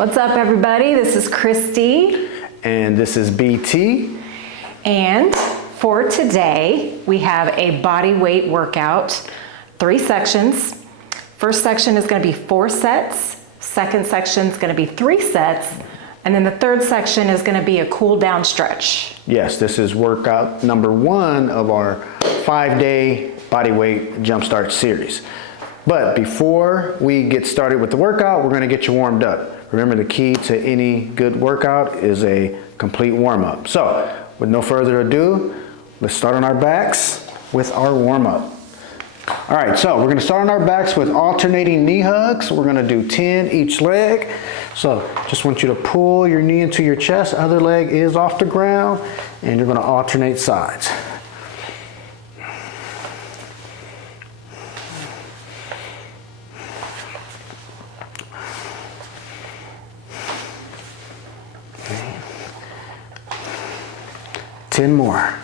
What's up, everybody? This is Christy. And this is BT. And for today, we have a body weight workout, 3 sections. First section is going to be 4 sets. Second section is going to be 3 sets. And then the third section is going to be a cool down stretch. Yes, this is workout number 1 of our 5-day body weight jumpstart series. But before we get started with the workout, we're going to get you warmed up. Remember, the key to any good workout is a complete warm-up. So, with no further ado, let's start on our backs with our warm-up. All right, so we're going to start on our backs with alternating knee hugs. We're going to do 10 each leg. So, just want you to pull your knee into your chest. Other leg is off the ground, and you're going to alternate sides. Okay. 10 more.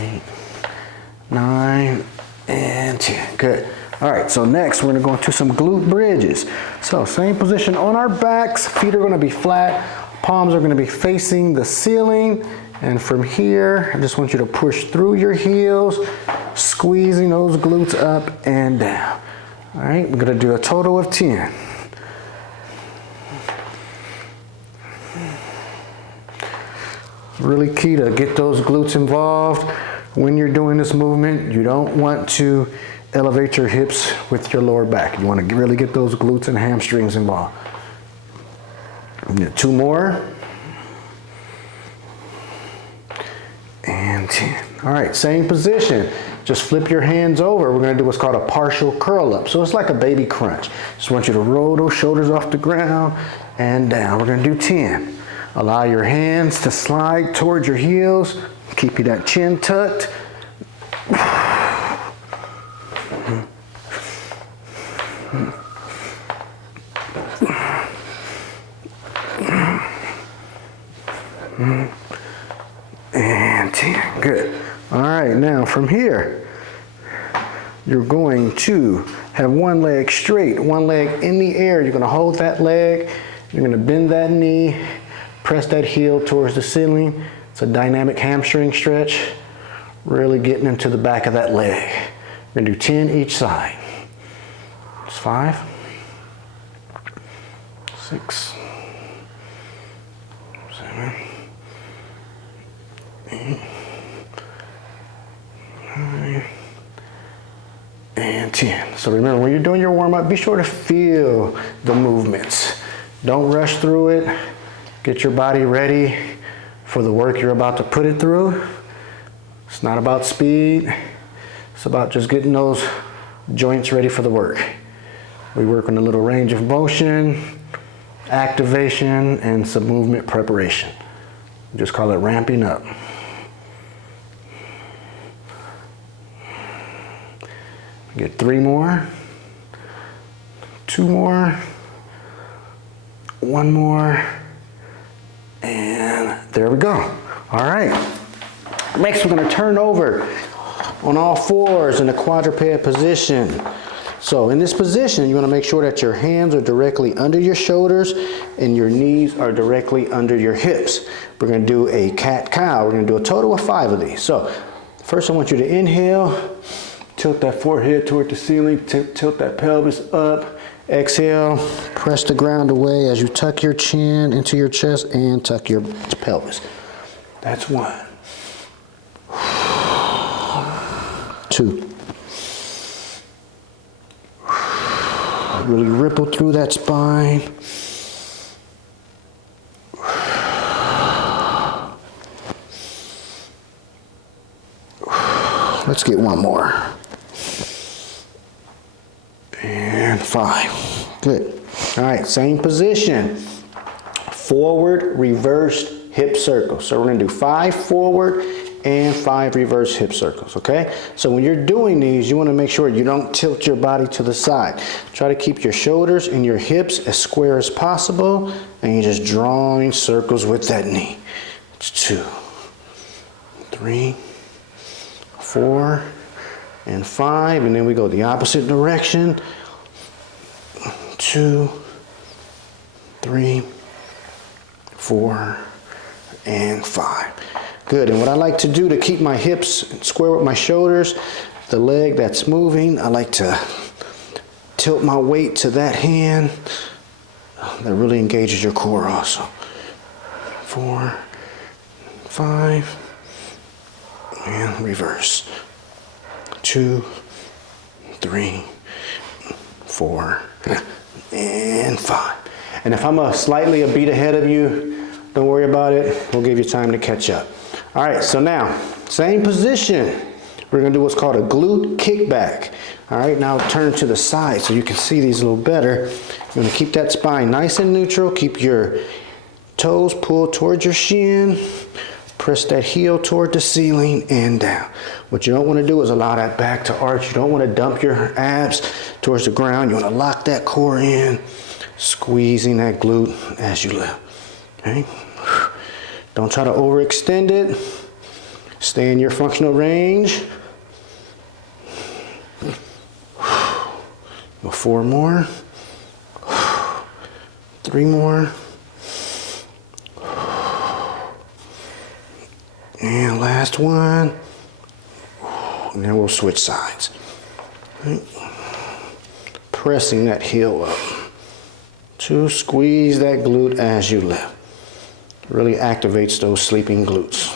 8, 9, and 10. Good. All right, so next we're going to go into some glute bridges. So same position on our backs, feet are going to be flat, palms are going to be facing the ceiling, and from here I just want you to push through your heels, squeezing those glutes up and down. All right, we're going to do a total of 10. Really key to get those glutes involved. When you're doing this movement, you don't want to elevate your hips with your lower back. You want to really get those glutes and hamstrings involved. 2 more. And 10. All right, same position. Just flip your hands over. We're going to do what's called a partial curl up. So it's like a baby crunch. Just want you to roll those shoulders off the ground and down. We're going to do 10. Allow your hands to slide towards your heels. Keep you that chin tucked. And 10. Good. All right, now from here, you're going to have one leg straight, one leg in the air. You're going to hold that leg. You're going to bend that knee. Press that heel towards the ceiling. It's a dynamic hamstring stretch. Really getting into the back of that leg. We're going to do 10 each side. It's 5, 6, 7, 8, 9, and 10. So remember, when you're doing your warm-up, be sure to feel the movements. Don't rush through it. Get your body ready for the work you're about to put it through. It's not about speed. It's about just getting those joints ready for the work. We work on a little range of motion, activation, and some movement preparation. We just call it ramping up. Get 3 more, 2 more, 1 more, and there we go. All right. Next, we're going to turn over on all 4s in the quadruped position. So in this position, you want to make sure that your hands are directly under your shoulders and your knees are directly under your hips. We're going to do a cat-cow. We're going to do a total of 5 of these. So first, I want you to inhale, tilt that forehead toward the ceiling, tilt that pelvis up. Exhale, press the ground away as you tuck your chin into your chest and tuck your pelvis. That's 1. 2. Really ripple through that spine. Let's get 1 more. And 5. Good. All right, same position. Forward, reversed, hip circle. So we're going to do 5 forward and 5 reverse hip circles, okay? So when you're doing these, you want to make sure you don't tilt your body to the side. Try to keep your shoulders and your hips as square as possible, and you're just drawing circles with that knee. 2, 3, 4, and 5. And then we go the opposite direction. 2, 3, 4, and 5. Good. And what I like to do to keep my hips square with my shoulders, the leg that's moving, I like to tilt my weight to that hand. That really engages your core also. 4, 5, and reverse. 2, 3, 4, and 5. And if I'm slightly a beat ahead of you, don't worry about it. We'll give you time to catch up. All right, so now, same position. We're gonna do what's called a glute kickback. All right, now turn to the side so you can see these a little better. You're gonna keep that spine nice and neutral. Keep your toes pulled towards your shin. Press that heel toward the ceiling and down. What you don't wanna do is allow that back to arch. You don't wanna dump your abs towards the ground. You wanna lock that core in, squeezing that glute as you lift. Okay? Don't try to overextend it. Stay in your functional range. 4 more. 3 more. And last one. And then we'll switch sides. Right. Pressing that heel up to squeeze that glute as you lift. Really activates those sleeping glutes.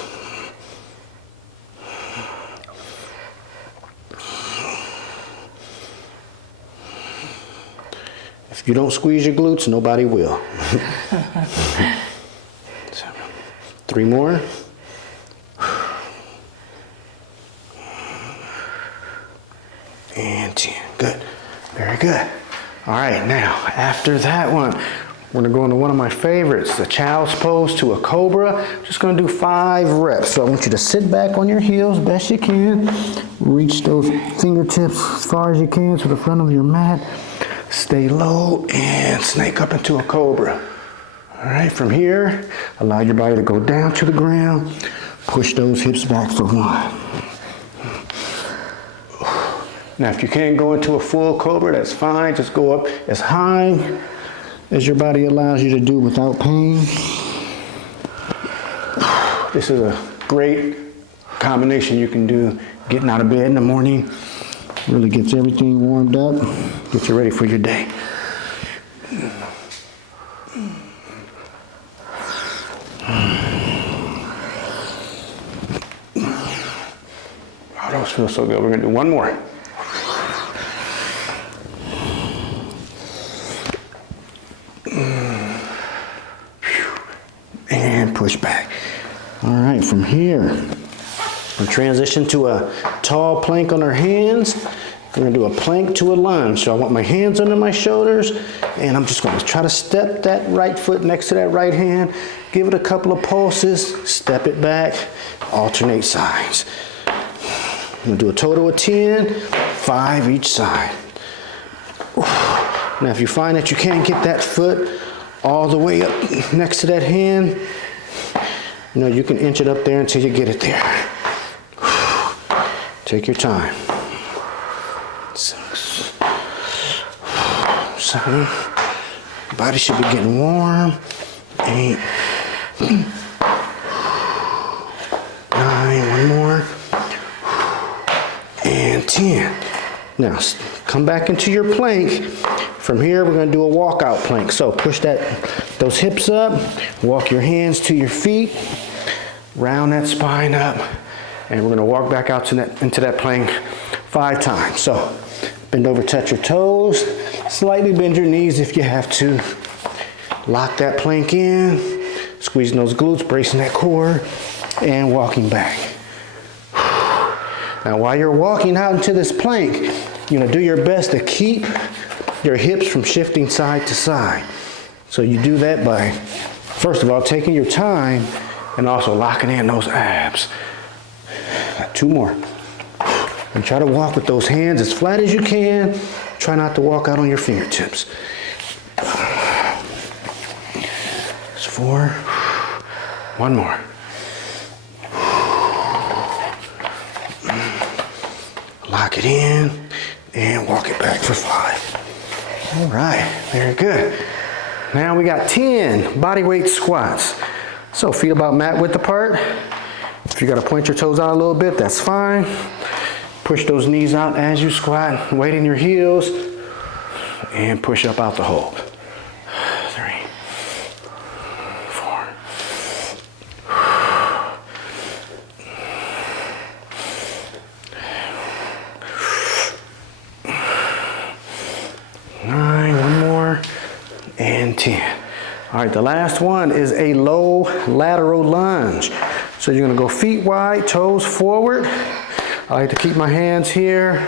If you don't squeeze your glutes, nobody will. 3 more. And 10. Good. Very good. All right, now after that one, we're gonna go into one of my favorites, the child's pose to a cobra. Just gonna do 5 reps. So I want you to sit back on your heels best you can. Reach those fingertips as far as you can to the front of your mat. Stay low and snake up into a cobra. All right, from here, allow your body to go down to the ground. Push those hips back for 1. Now, if you can't go into a full cobra, that's fine. Just go up as high as your body allows you to do without pain. This is a great combination you can do getting out of bed in the morning. Really gets everything warmed up, gets you ready for your day. Oh, those feel so good. We're gonna do 1 more. And push back. All right, from here, we'll transition to a tall plank on our hands. We're gonna do a plank to a lunge. So I want my hands under my shoulders, and I'm just gonna try to step that right foot next to that right hand, give it a couple of pulses, step it back, alternate sides. I'm gonna do a total of 10, 5 each side. Now if you find that you can't get that foot all the way up next to that hand, you know, you can inch it up there until you get it there. Take your time. 6, 7, body should be getting warm. 8, 9, 1 more, and 10. Now, come back into your plank. From here, we're gonna do a walkout plank. So push those hips up, walk your hands to your feet, round that spine up, and we're gonna walk back out into that plank 5 times. So bend over, touch your toes, slightly bend your knees if you have to. Lock that plank in, squeezing those glutes, bracing that core, and walking back. Now while you're walking out into this plank, you're gonna do your best to keep your hips from shifting side to side. So you do that by, first of all, taking your time and also locking in those abs. 2 more. And try to walk with those hands as flat as you can. Try not to walk out on your fingertips. It's 4. 1 more. lock it in, and walk it back for 5. All right, very good. Now we got 10 body weight squats. So feet about mat width apart. If you gotta point your toes out a little bit, that's fine. Push those knees out as you squat, weight in your heels, and push up out the hole. 3, 4. 9, one more, and 10. All right, the last one is a low lateral lunge. So you're gonna go feet wide, toes forward. I like to keep my hands here.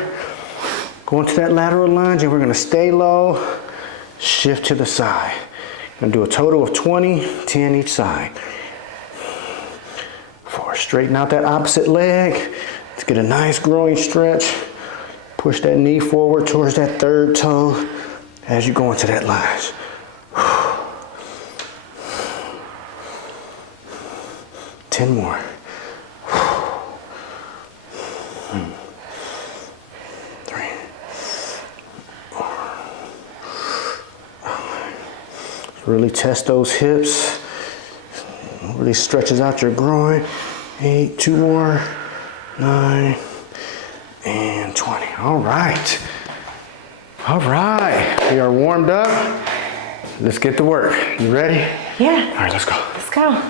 Go into that lateral lunge, and we're gonna stay low, shift to the side. Gonna do a total of 20, 10 each side. 4, straighten out that opposite leg. Let's get a nice growing stretch. Push that knee forward towards that third toe as you go into that lunge. 10 more. 3, 4. Really test those hips. Really stretches out your groin. 8, 2 more. 9, and 20. All right. All right. We are warmed up. Let's get to work. You ready? Yeah. All right, let's go. Let's go.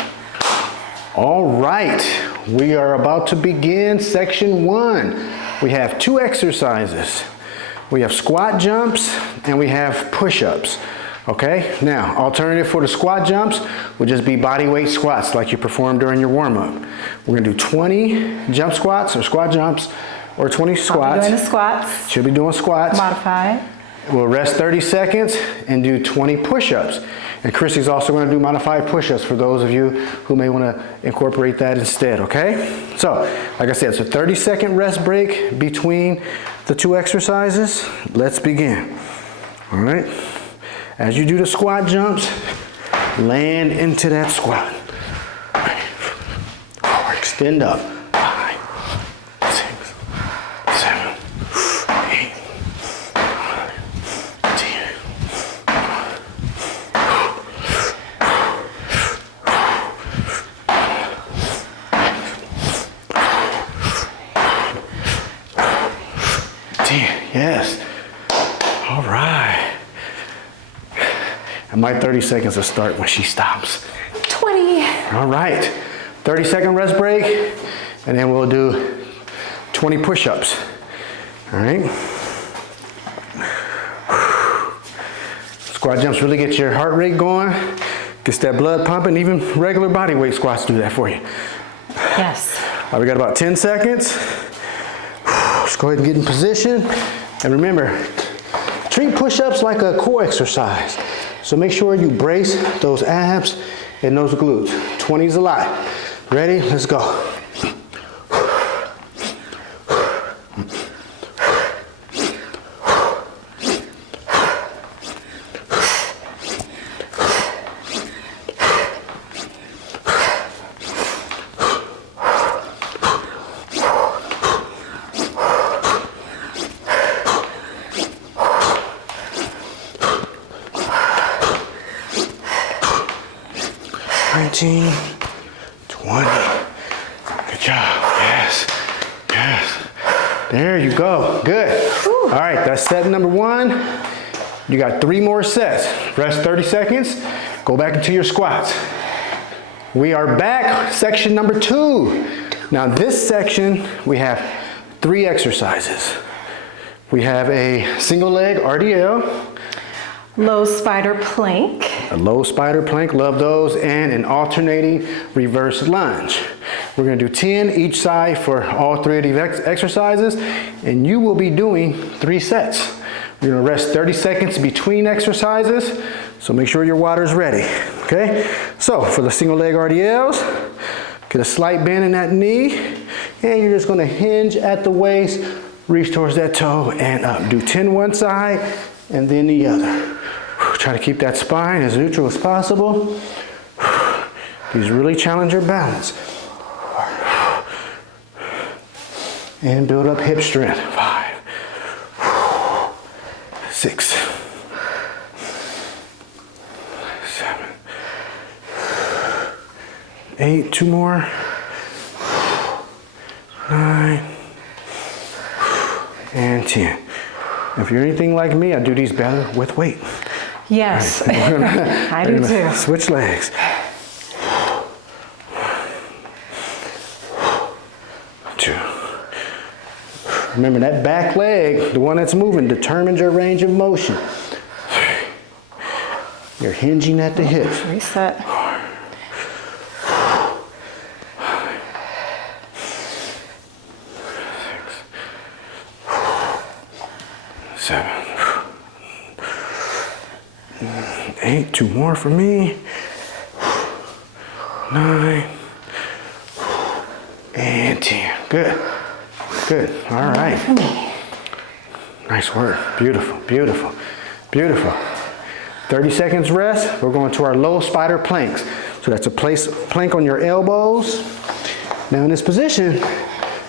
All right, we are about to begin section 1. We have 2 exercises. We have squat jumps and we have push-ups. Okay, now alternative for the squat jumps would just be body weight squats like you performed during your warm-up. We're gonna do 20 jump squats or squat jumps or 20 squats. Doing the squats. Should be doing squats. Modified. We'll rest 30 seconds and do 20 push-ups. And Chrissy's also going to do modified push-ups for those of you who may want to incorporate that instead, okay? So, like I said, it's a 30-second rest break between the 2 exercises. Let's begin. All right? As you do the squat jumps, land into that squat. 4, extend up. 5, 6, 7, 8, 9, 10. 10, yes. All right. And my 30 seconds will start when she stops. 20. All right. 30-second rest break, and then we'll do 20 push-ups. All right. Squat jumps really get your heart rate going, gets that blood pumping. Even regular body weight squats do that for you. Yes. All right, we got about 10 seconds. Let's go ahead and get in position. And remember, treat push-ups like a core exercise. So make sure you brace those abs and those glutes. 20 is a lot. Ready? Let's go. 19, 20. Good job. Yes. Yes. There you go. Good. All right, that's set number 1. You got 3 more sets. Rest 30 seconds. Go back into your squats. We are back. Section number 2. Now this section, we have 3 exercises. We have a single leg RDL. Low spider plank. A low spider plank, love those, and an alternating reverse lunge. We're gonna do 10 each side for all 3 of these exercises, and you will be doing 3 sets. You're gonna rest 30 seconds between exercises, so make sure your water's ready, okay? So for the single leg RDLs, get a slight bend in that knee, and you're just gonna hinge at the waist, reach towards that toe and up. Do 10 one side and then the other. Try to keep that spine as neutral as possible. These really challenge your balance. And build up hip strength. 5, 6, 7, 8, 2 more. 9, and 10. If you're anything like me, I do these better with weight. Yes, Right, I do too. Switch legs. 2. Remember that back leg, the one that's moving, determines your range of motion. 3. You're hinging at the hips. Reset. 7, 8, 2 more for me. 9, and 10. Good, good, all right. Nice work, beautiful, beautiful, beautiful. 30 seconds rest, we're going to our low spider planks. So that's a plank on your elbows. Now in this position,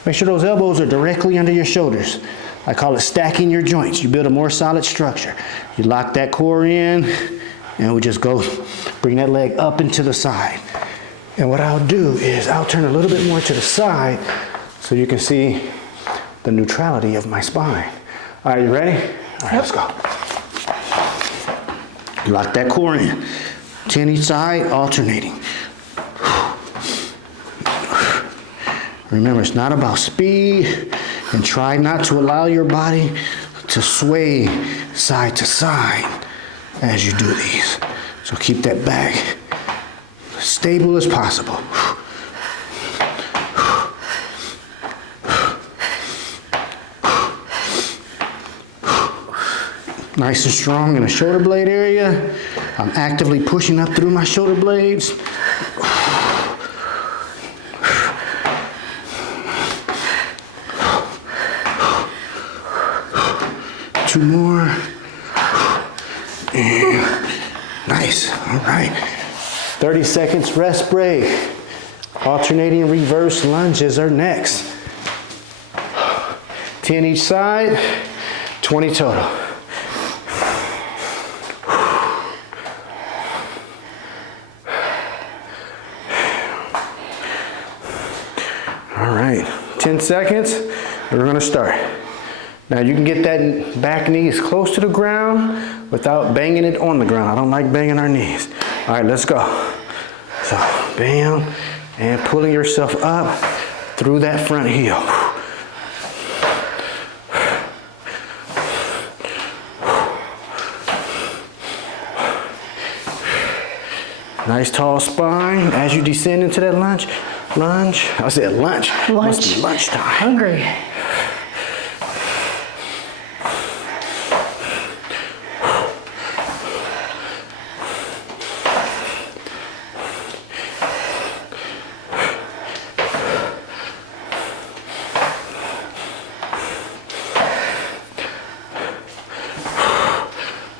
make sure those elbows are directly under your shoulders. I call it stacking your joints. You build a more solid structure. You lock that core in, and we just go, bring that leg up and to the side. And what I'll do is I'll turn a little bit more to the side so you can see the neutrality of my spine. All right, you ready? All right, let's go. You lock that core in. 10 each side, alternating. Remember, it's not about speed, and try not to allow your body to sway side to side as you do these. So keep that back as stable as possible. Nice and strong in the shoulder blade area. I'm actively pushing up through my shoulder blades. 2 more. And nice. All right. 30 seconds rest break. Alternating reverse lunges are next. 10 each side, 20 total. All right, 10 seconds, and we're gonna start. Now you can get that back knee as close to the ground without banging it on the ground. I don't like banging our knees. All right, let's go. So, bam, and pulling yourself up through that front heel. Nice tall spine as you descend into that lunge. I said lunch. Must be lunchtime. Hungry.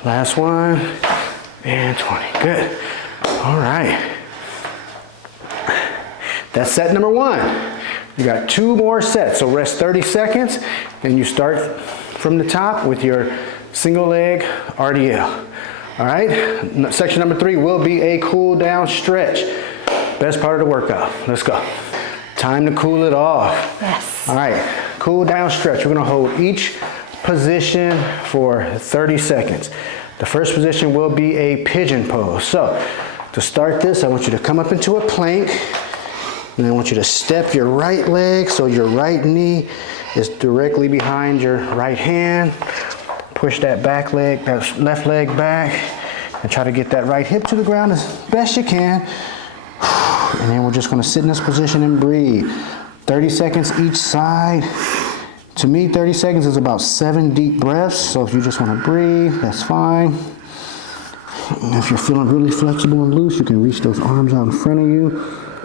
Last one, and 20, good. All right. That's set number 1. You got 2 more sets, so rest 30 seconds, and you start from the top with your single leg RDL. All right, section number 3 will be a cool down stretch. Best part of the workout, let's go. Time to cool it off. Yes. All right, cool down stretch. We're gonna hold each position for 30 seconds. The first position will be a pigeon pose. So to start this, I want you to come up into a plank, and I want you to step your right leg so your right knee is directly behind your right hand. Push that back leg, that left leg back, and try to get that right hip to the ground as best you can. And then we're just gonna sit in this position and breathe. 30 seconds each side. To me, 30 seconds is about 7 deep breaths, so if you just want to breathe, that's fine. And if you're feeling really flexible and loose, you can reach those arms out in front of you,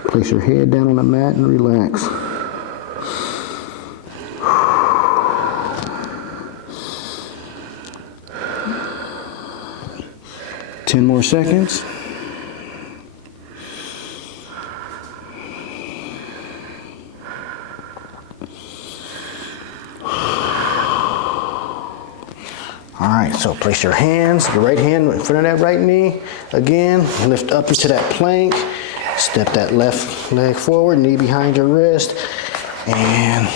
place your head down on the mat and relax. Ten more seconds. All right, so place your hands, your right hand in front of that right knee. Again, lift up into that plank. Step that left leg forward, knee behind your wrist, and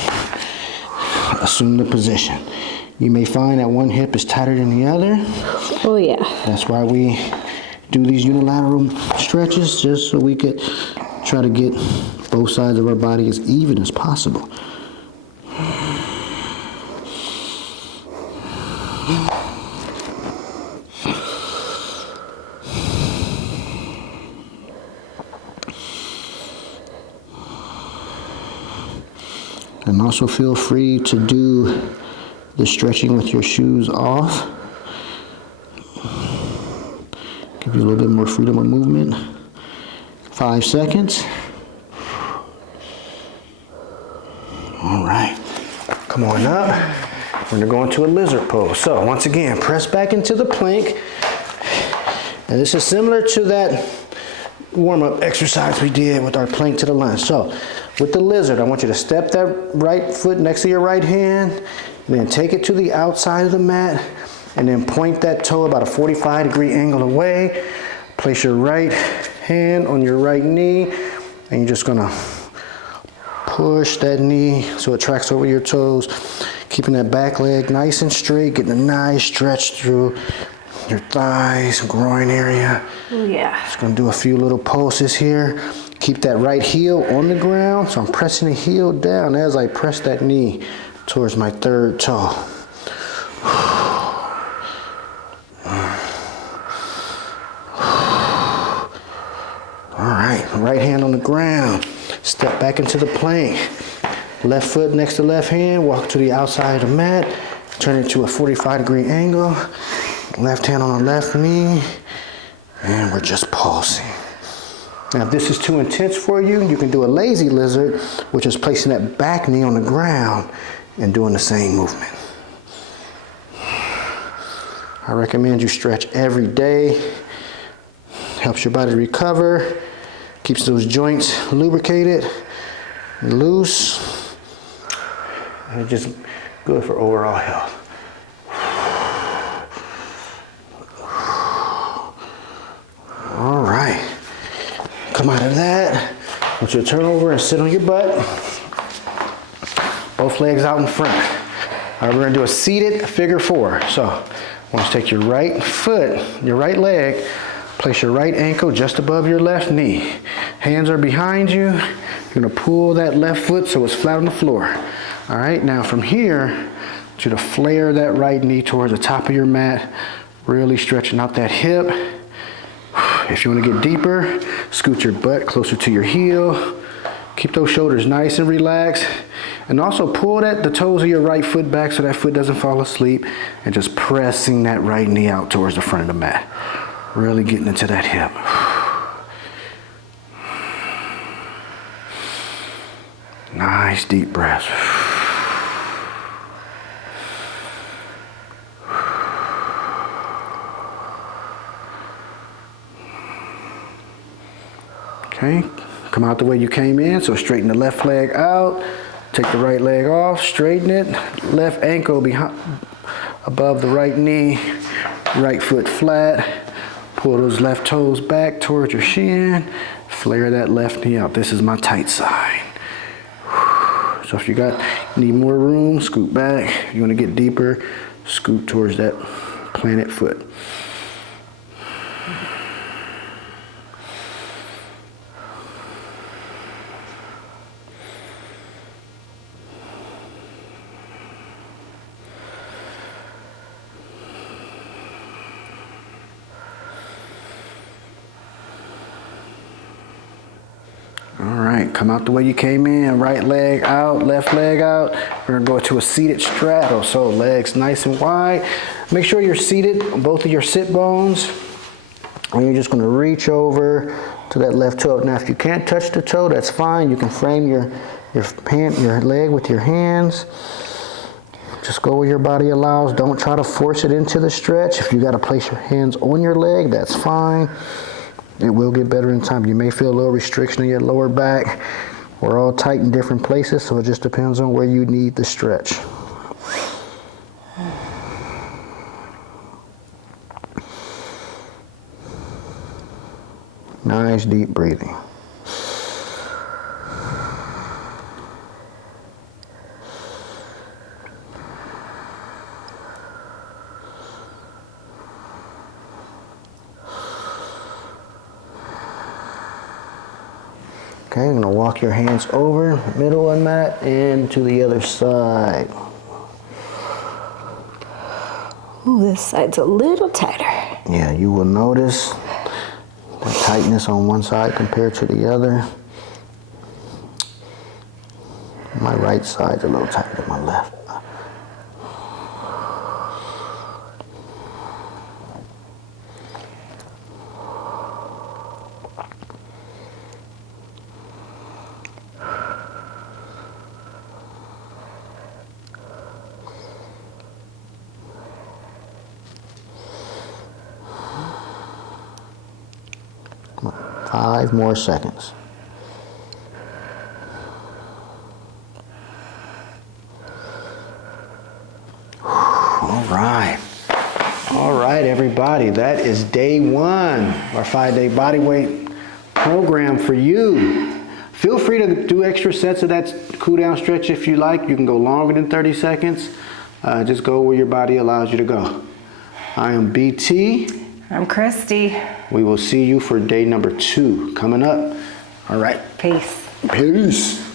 assume the position. You may find that one hip is tighter than the other. Oh yeah. That's why we do these unilateral stretches, just so we could try to get both sides of our body as even as possible. And also feel free to do the stretching with your shoes off. Give you a little bit more freedom of movement. 5 seconds. All right, come on up. We're gonna go into a lizard pose. So once again, press back into the plank. And this is similar to that warm-up exercise we did with our plank to the lunge. So with the lizard, I want you to step that right foot next to your right hand, and then take it to the outside of the mat, and then point that toe about a 45-degree angle away. Place your right hand on your right knee, and you're just gonna push that knee so it tracks over your toes, keeping that back leg nice and straight, getting a nice stretch through your thighs, groin area. Oh yeah. Just gonna do a few little pulses here. Keep that right heel on the ground, so I'm pressing the heel down as I press that knee towards my third toe. All right, hand on the ground. Step back into the plank. Left foot next to left hand, walk to the outside of the mat, turn it to a 45-degree angle. Left hand on the left knee, and we're just pulsing. Now, if this is too intense for you, you can do a lazy lizard, which is placing that back knee on the ground and doing the same movement. I recommend you stretch every day. Helps your body recover, keeps those joints lubricated, loose, and just good for overall health. All right. Come out of that. I want you to turn over and sit on your butt. Both legs out in front. All right, we're gonna do a seated figure 4. So I want you to take your right foot, your right leg, place your right ankle just above your left knee. Hands are behind you. You're gonna pull that left foot so it's flat on the floor. All right, now from here, I want you to flare that right knee towards the top of your mat, really stretching out that hip. If you want to get deeper, scoot your butt closer to your heel. Keep those shoulders nice and relaxed. And also pull the toes of your right foot back so that foot doesn't fall asleep. And just pressing that right knee out towards the front of the mat. Really getting into that hip. Nice deep breaths. Okay, come out the way you came in, so straighten the left leg out, take the right leg off, straighten it, left ankle behind, above the right knee, right foot flat, pull those left toes back towards your shin, flare that left knee out. This is my tight side. So if you need more room, scoot back. If you want to get deeper, scoot towards that planted foot. All right, come out the way you came in, right leg out, left leg out. We're gonna go to a seated straddle, so legs nice and wide. Make sure you're seated on both of your sit bones, and you're just gonna reach over to that left toe. Now, if you can't touch the toe, that's fine. You can frame your leg with your hands. Just go where your body allows. Don't try to force it into the stretch. If you gotta place your hands on your leg, that's fine. It will get better in time. You may feel a little restriction in your lower back. We're all tight in different places, so it just depends on where you need the stretch. Nice deep breathing. Okay, I'm gonna walk your hands over, middle of the mat, and to the other side. Ooh, this side's a little tighter. Yeah, you will notice the tightness on one side compared to the other. My right side's a little tighter than my left. Come on, 5 more seconds. All right, everybody, that is day 1 of our 5-day bodyweight program for you. Feel free to do extra sets of that cooldown stretch if you like. You can go longer than 30 seconds. Just go where your body allows you to go. I am BT. I'm Christy. We will see you for day number 2 coming up. All right. Peace. Peace.